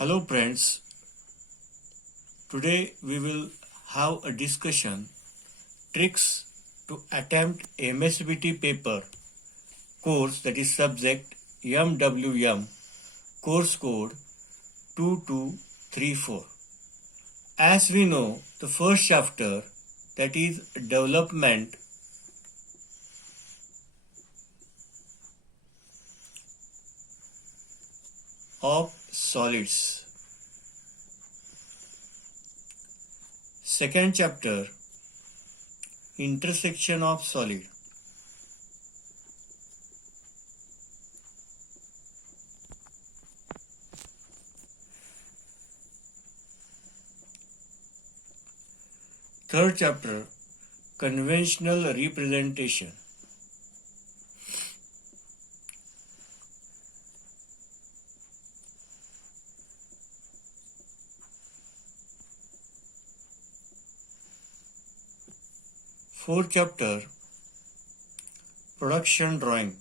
Hello friends, today we will have a discussion tricks to attempt MSBT paper course, that is subject MWM, course code 2234. As we know, the first chapter, that is development of solids. Second chapter, intersection of solid. Third chapter, conventional representation. Fourth chapter, production drawing.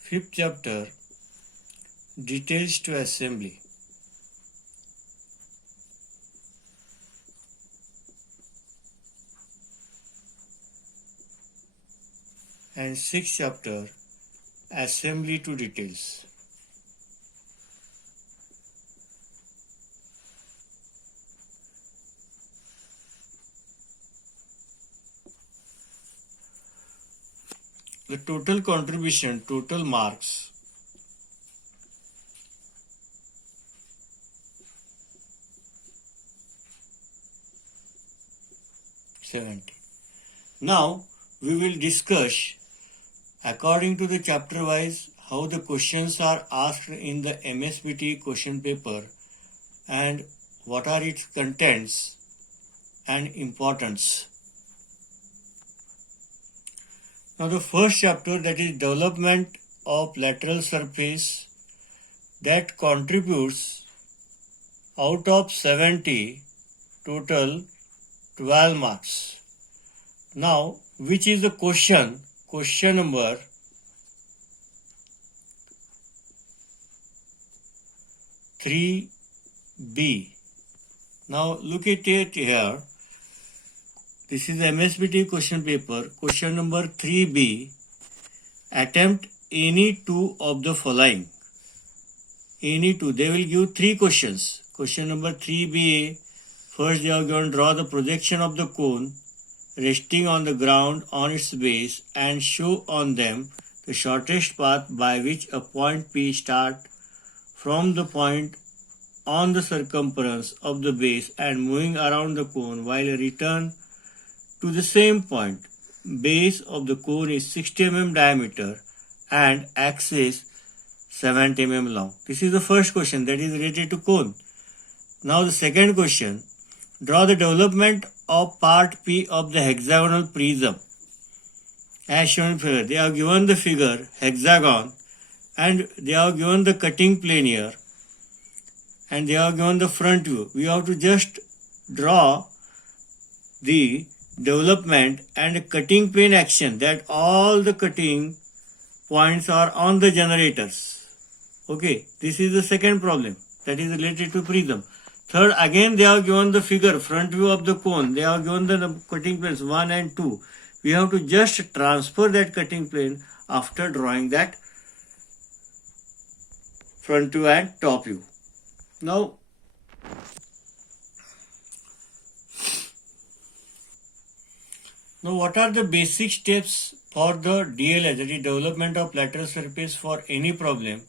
Fifth chapter, details to assembly. And sixth chapter, assembly to details. The total contribution, total marks, $70. Now we will discuss according to the chapter wise how the questions are asked in the MSBT question paper and what are its contents and importance. Now the first chapter, that is development of lateral surface, that contributes out of 70 total 12 marks. Now which is the question? Question number 3B. Now look at it here. This is MSBT question paper. Question number 3B. Attempt any two of the following. Any two. They will give three questions. Question number 3B. First they are going to draw the projection of the cone resting on the ground on its base and show on them the shortest path by which a point P start from the point on the circumference of the base and moving around the cone while return to the same point. Base of the cone is 60 mm diameter and axis 70 mm long. This is the first question, that is related to cone. Now the second question, draw the development of part P of the hexagonal prism. As shown in figure, they have given the figure hexagon and they have given the cutting plane here and they have given the front view. We have to just draw the development and cutting plane action, that all the cutting points are on the generators. Okay, this is the second problem, that is related to prism. Third, again they have given the figure front view of the cone. They have given the cutting planes 1 and 2. We have to just transfer that cutting plane after drawing that front view and top view. Now what are the basic steps for the DLS, that is development of lateral surface for any problem?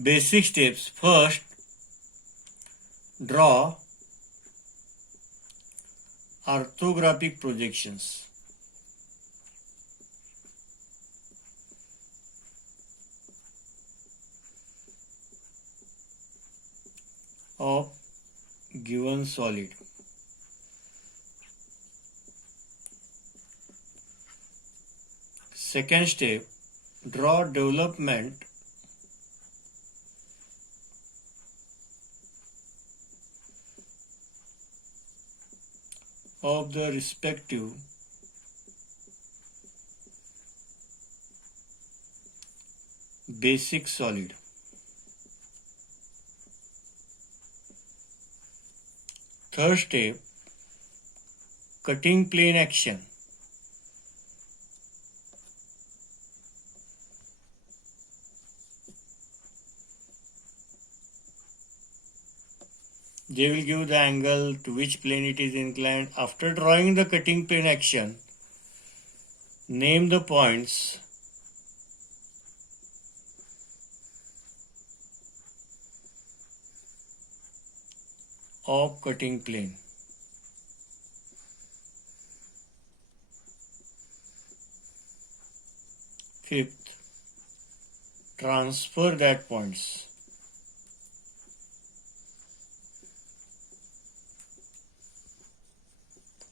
Basic steps. First, draw orthographic projections. Of given solid. Second step, draw development of the respective basic solid. Third step, cutting plane action. They will give the angle to which plane it is inclined. After drawing the cutting plane action, name the points of cutting plane. Fifth, transfer that points.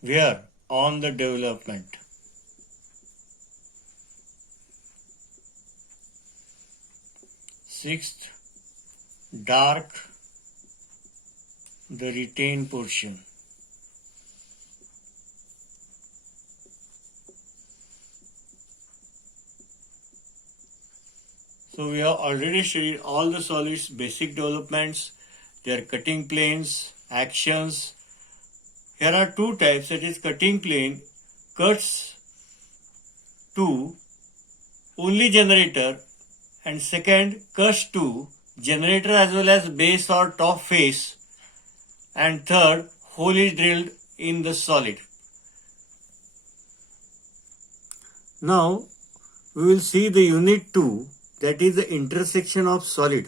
Where? On the development. Sixth, dark the retained portion. So we have already studied all the solids basic developments, their cutting planes, actions. Here are two types, that is cutting plane cuts to only generator, and second cuts to generator as well as base or top face, and third hole is drilled in the solid. Now we will see the unit 2, that is the intersection of solid.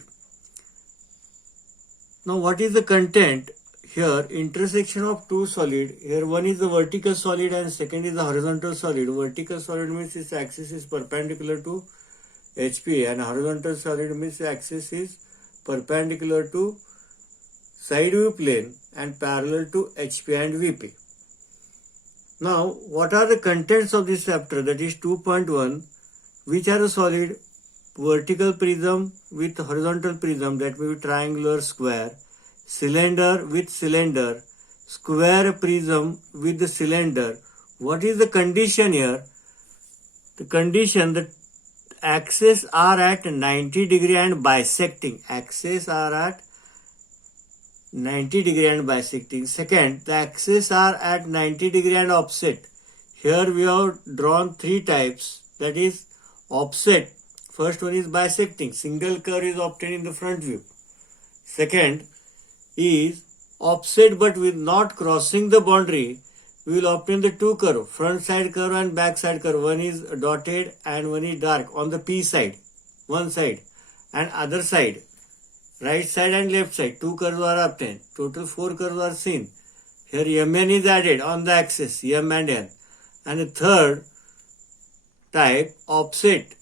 Now what is the content? Here intersection of two solid. Here one is the vertical solid and second is the horizontal solid. Vertical solid means its axis is perpendicular to HP, and horizontal solid means the axis is perpendicular to side view plane and parallel to HP and VP. Now what are the contents of this chapter? That is 2.1. Which are the solid? Vertical prism with horizontal prism, that may be triangular, square. Cylinder with cylinder, square prism with the cylinder. What is the condition here? The condition, the axes are at 90 degree and bisecting. Axes are at 90 degree and bisecting. Second, the axes are at 90 degree and offset. Here we have drawn three types, that is offset. First one is bisecting. Single curve is obtained in the front view. Second is offset but with not crossing the boundary. We will obtain the two curve, front side curve and back side curve. One is dotted and one is dark on the P side, one side, and other side, right side and left side. Two curves are obtained. Total 4 curves are seen. Here Mn is added on the axis, M and N. And the third type, offset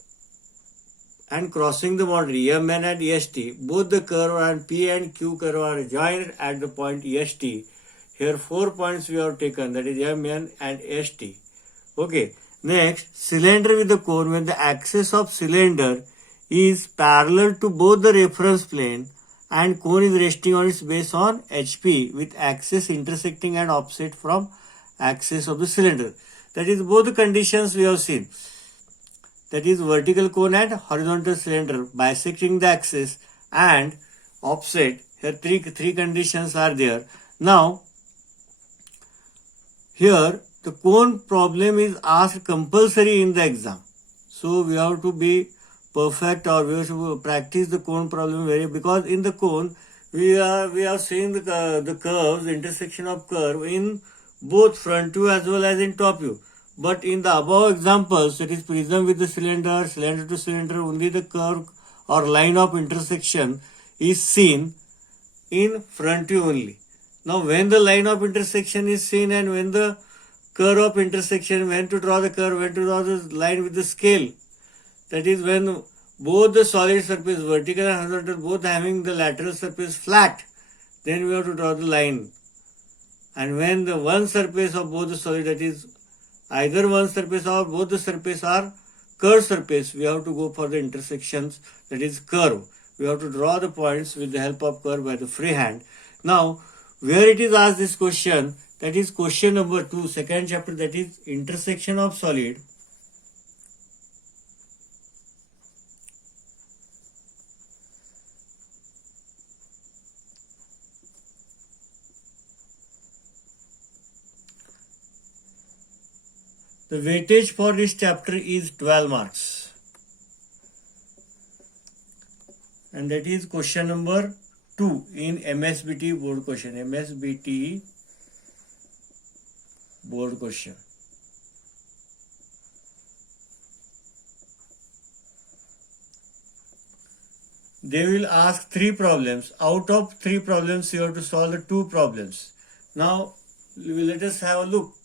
and crossing the boundary, Mn and St. Both the curve and P and Q curve are joined at the point St. Here 4 points we have taken, that is Mn and St. Okay. Next, cylinder with the cone, when the axis of cylinder is parallel to both the reference plane and cone is resting on its base on HP with axis intersecting and offset from axis of the cylinder. That is both the conditions we have seen. That is vertical cone and horizontal cylinder bisecting the axis and offset. Here three conditions are there. Now here the cone problem is asked compulsory in the exam. So we have to be perfect, or we have to practice the cone problem because in the cone we are seeing the curves, the intersection of curve in both front view as well as in top view. But in the above examples, that is prism with the cylinder, cylinder to cylinder, only the curve or line of intersection is seen in front view only. Now when the line of intersection is seen and when the curve of intersection, when to draw the curve, when to draw the line with the scale, that is when both the solid surface, vertical and horizontal, both having the lateral surface flat, then we have to draw the line. And when the one surface of both the solid, that is either one surface or both the surface are curved surface, we have to go for the intersections, that is curve. We have to draw the points with the help of curve by the free hand. Now, where it is asked this question, that is question number 2, second chapter, that is intersection of solid. The weightage for this chapter is 12 marks. And that is question number 2 in MSBT board question. MSBT board question. They will ask 3 problems. Out of 3 problems, you have to solve the 2 problems. Now, let us have a look.